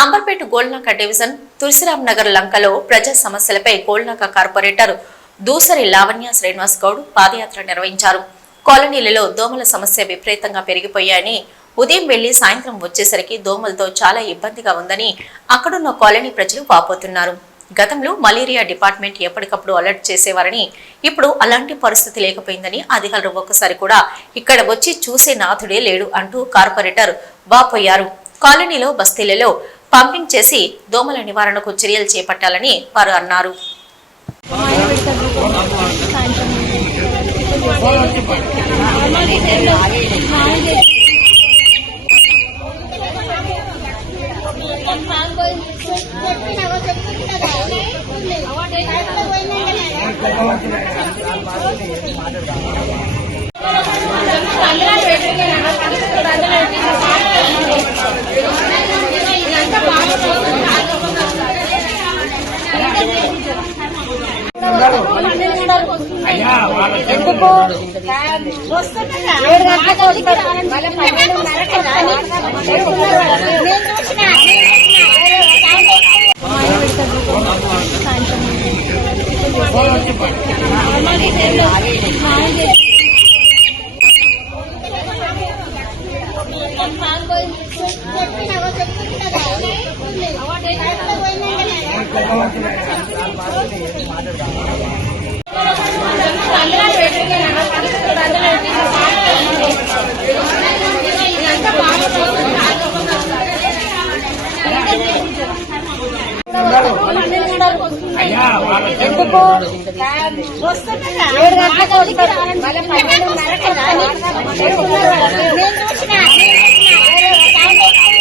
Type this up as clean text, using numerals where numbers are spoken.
Amberpet Golnaka division Tulsiram Nagar లంకలో ప్రజా సమస్యలపై గోల్నాక కార్పొరేటర్ దూసరి లావణ్య శ్రీనివాస్ గౌడ్ పాదయాత్ర నిర్వహించారు. కాలనీలలో దోమల సమస్య విపరీతంగా పెరిగిపోయాయని, ఉదయం వెళ్లి సాయంత్రం వచ్చేసరికి దోమలతో చాలా ఇబ్బందిగా ఉందని అక్కడున్న కాలనీ ప్రజలు వాపోతున్నారు. గతంలో మలేరియా డిపార్ట్మెంట్ ఎప్పటికప్పుడు అలర్ట్ చేసేవారని, ఇప్పుడు అలాంటి పరిస్థితి లేకపోయిందని, అధికారులు ఒక్కసారి కూడా ఇక్కడ వచ్చి చూసే నాథుడే లేడు అంటూ కార్పొరేటర్ వాపోయారు. కాలనీలో బస్తీలలో పంపింగ్ చేసి దోమల నివారణకు చర్యలు చేపట్టాలని వారు అన్నారు.